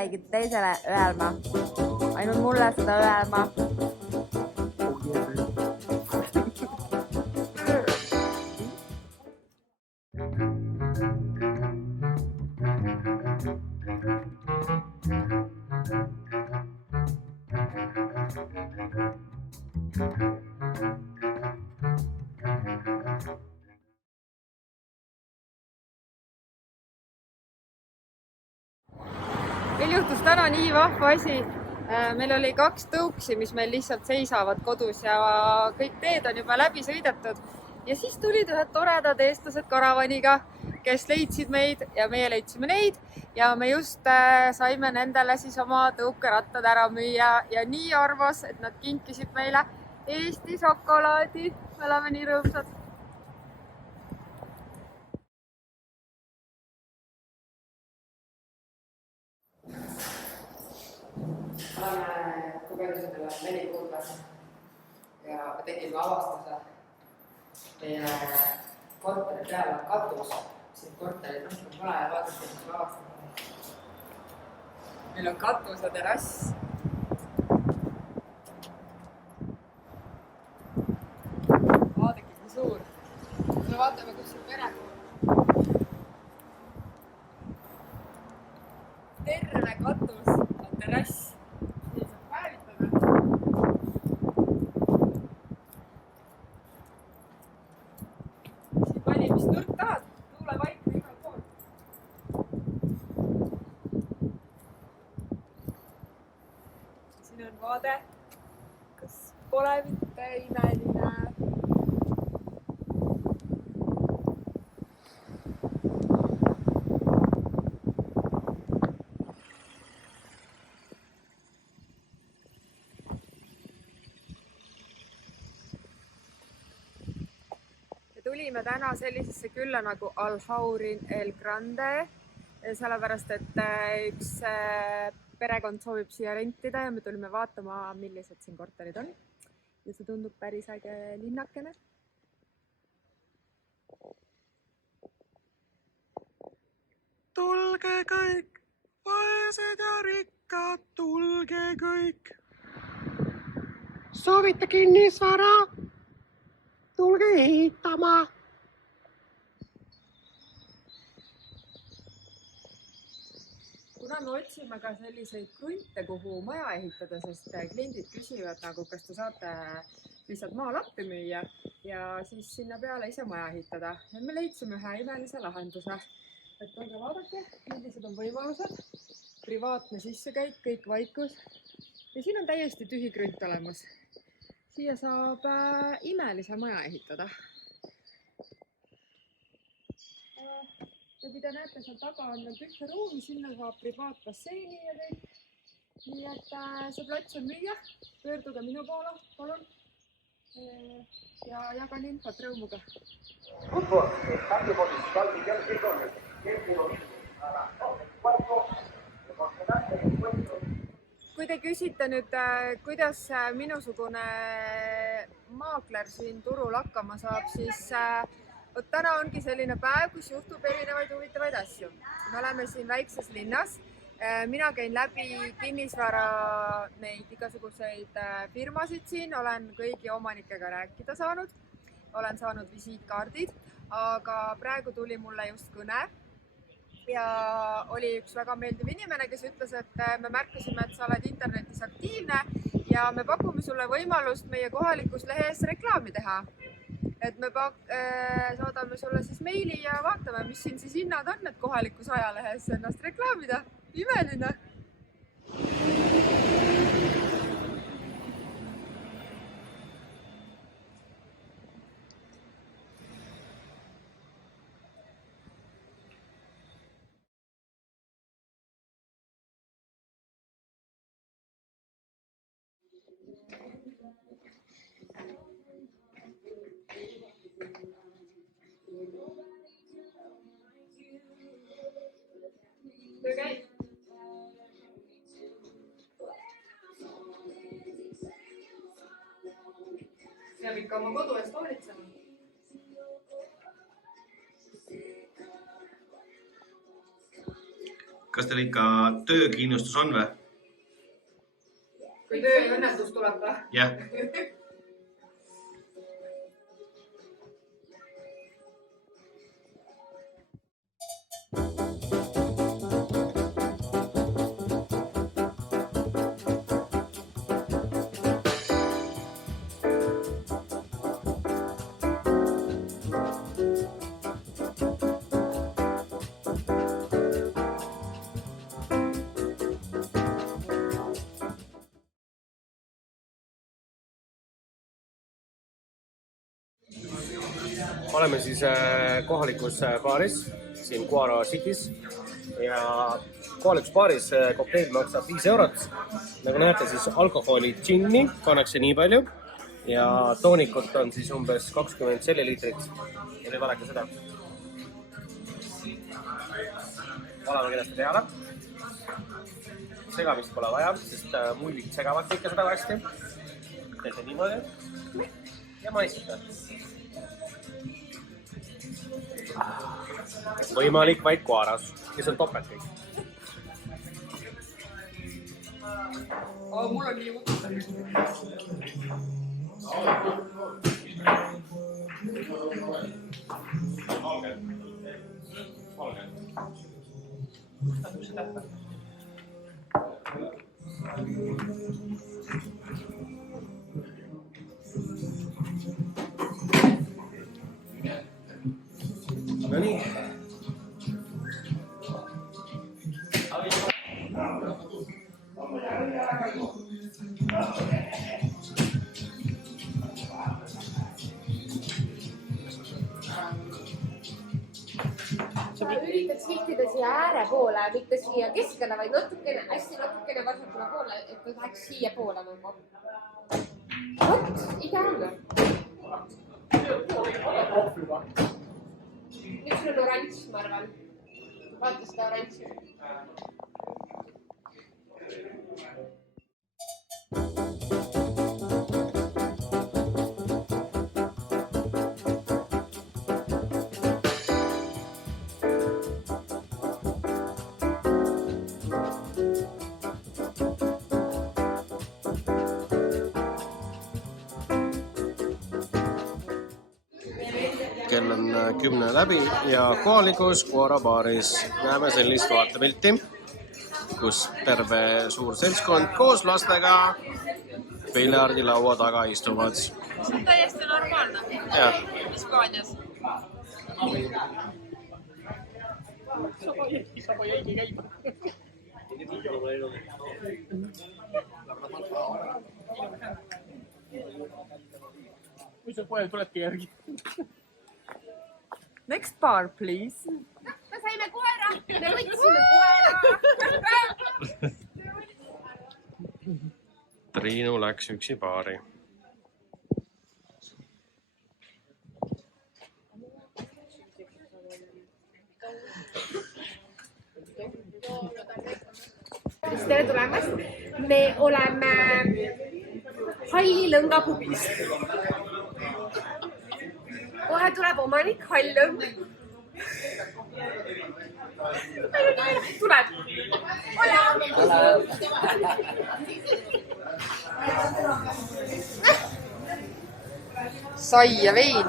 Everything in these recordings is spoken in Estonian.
kellelegi teisele öelma. Ainult mulle seda öelma. Meil juhtus täna nii vahva asi. Meil oli 2 tõuksi, mis meil lihtsalt seisavad kodus ja kõik teed on juba läbi sõidetud. Ja siis tulid ühed toredad eestlased karavaniga, kes leidsid meid ja meie leidsime neid. Ja me just saime nendele siis oma tõukerattad ära müüa ja nii armas, et nad kinkisid meile Eesti šokolaadi. Me oleme nii rõõmsad. Oleme kogemusele 4 kuud ja tegime avastuse. Meie korteri peal on katus. Siin korterid rohkem pole ja vaadake, mis me avastame. Meil on katus ja terrass. Vaadake, kui suur. Me vaatame, kus see pere on. Terve katus on terrass. Siin saab päevitada. Siin valimisnurk tahad. Tuulevaikne igal pool. Siin on vaade. Kas pole mitte imeline? Tulime täna sellisesse külla nagu Alhaurin El Grande, sellepärast et üks perekond soovib siia rentida ja me tulime vaatama, millised siin korterid on. Ja see tundub päris äge linnakene. Tulge kõik, vaesed ja rikkad, tulge kõik. Soovite kinnisvara? Tulge ehitama. Kuna me otsime ka selliseid krunte, kuhu maja ehitada, sest kliendid küsivad, nagu, kas te saate lihtsalt maalappi müüa ja siis sinna peale ise maja ehitada. Ja me leidsime ühe imelise lahenduse. Et tulge vaadake, millised on võimalused. Privaatne sissekäik, kõik vaikus. Ja siin on täiesti tühi krunt olemas. Siia saab imelise maja ehitada. Ja mida näete, seal taga on veel tühja ruumi, sinna saab privaatbasseini ja kõik. Nii et see plats on müüa. Pöörduge minu poole, palun. Ja jagan infot rõõmuga. Kui te küsite nüüd, kuidas minusugune maakler siin turul hakkama saab, siis täna ongi selline päev, kus juhtub erinevaid huvitavaid asju. Me oleme siin väikses linnas. Mina käin läbi kinnisvara neid igasuguseid firmasid siin, olen kõigi omanikega rääkida saanud, olen saanud visiitkaardid, aga praegu tuli mulle just kõne. Ja oli üks väga meeldiv inimene, kes ütles, et me märkasime, et sa oled internetis aktiivne ja me pakume sulle võimalust meie kohalikus lehes reklaami teha. Et me saadame sulle siis meili ja vaatame, mis siin siis hinnad on, et kohalikus ajalehes ennast reklaamida. Imeline! Töö käib. Peab ikka oma kodu eest hoolitsema. kas teil ikka töökindlustus on või? Kui tööõnnetus tuleb või? Jah. Oleme siis kohalikus baaris siin Guara City's ja kohalikus baaris kokteil maksab 5 eurot. Nagu näete, siis alkoholi džinni pannakse nii palju ja toonikut on siis umbes 20 selliliitrit. Ja nüüd vaadake seda. Oleme kindlasti peale. Segamist pole vaja, sest mullid segavad kõike seda hästi. Teete niimoodi ja maistate. Võimalik vaid Guaras, kes on topelt kõik. Mul on nii uudisem. No nii. Ma üritaks vihtida siia ääre poole, mitte siia keskele, vaid natukene, hästi natukene vasakule poole, et ta läheks siia poole nagu. Vot, ideaalne. Nüüd sul on oranž, ma arvan. Vaata seda oranži. Kell on 10 läbi ja kohalikus Guara baaris näeme sellist vaatepilti, kus terve suur seltskond koos lastega piljardilaua taga istuvad. See on täiesti normaalne. Jah. Hispaanias. Mis see poel tulebki järgi? Next bar, please. Me saime koera, me võtsime koera. Triinu läks üksi baari. Tere tulemast. Me oleme Halli lõngapubis. Kohe tuleb omanik Hall Lõng. Tuleb. Sai ja vein.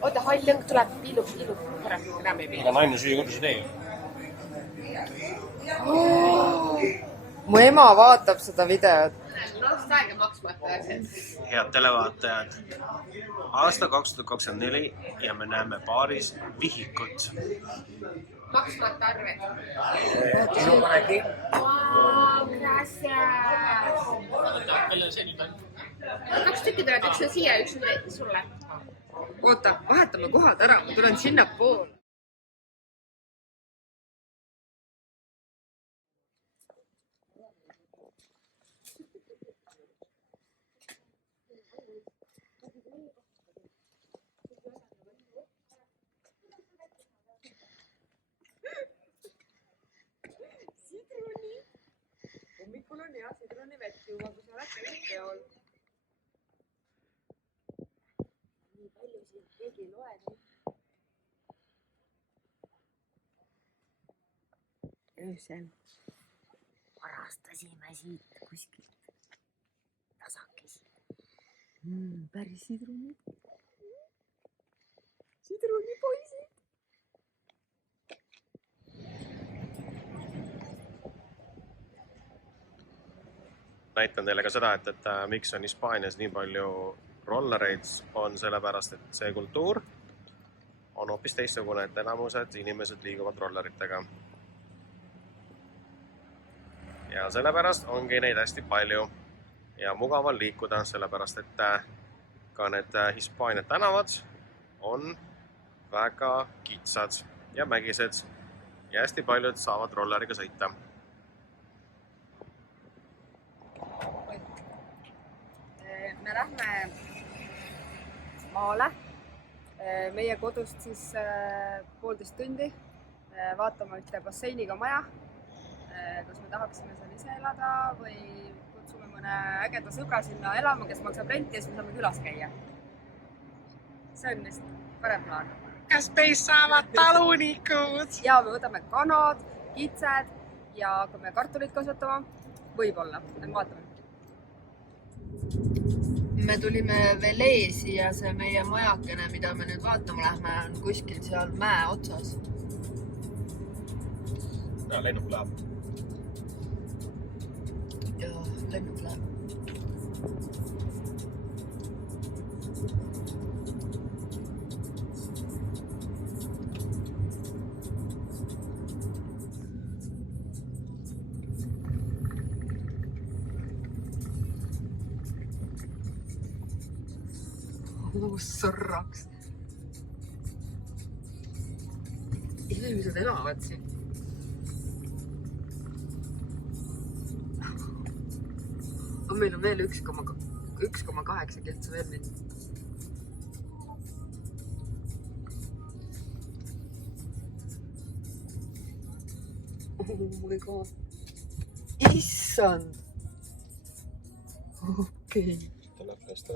Oota, Hall Lõng tuleb. Ilub. Enam ei Ega naine süüa kodus ei tee. Mu ema vaatab seda videot. Aega maksmata. Head televaatajad, aasta 2024 ja me näeme baaris vihikut. Maksmata arved. Sinu panegi? Wow, gracias. 2 tükki tulevad, üks on siia, üks on sulle. Oota, vahetame kohad ära, ma tulen sinnapoole. Hommikul on hea sidruni vett juua, kui sa oled veepeol. Nii palju siin keegi ei loe. öösel varastasime siit kuskilt tasakesi. Päris sidrunipoisid. Näitan teile ka seda, et miks on Hispaanias nii palju rollereid, on sellepärast, et see kultuur on hoopis teistsugune, et enamused inimesed liiguvad rolleritega. Ja sellepärast ongi neid hästi palju ja mugav on liikuda, sellepärast et ka need Hispaania tänavad on väga kitsad ja mägised ja hästi paljud saavad rolleriga sõita. Me lähme maale, meie kodust siis 1,5 tundi vaatama ühte basseiniga maja, kus me tahaksime seal ise elada või kutsume mõne ägeda sõbra sinna elama, kes maksab renti ja siis me saame külas käia. See on vist parem plaan. Kas meist saavad talunikud? Ja me võtame kanad, kitsed ja hakkame kartulit kasvatama. Võib-olla, me vaatame. Me tulime Veleesi ja see meie majakene, mida me nüüd vaatama lähme, on kuskil seal mäe otsas. Ja, lennuk läheb. Ja lennuk läheb. Sõrraks. Inimesed elavad siin. Meil on veel 1,8 kiltsa veel minna. Oh my god. Issand. Okei. Tuleb tõesti.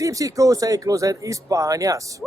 Sipsiku seiklused Hispaanias.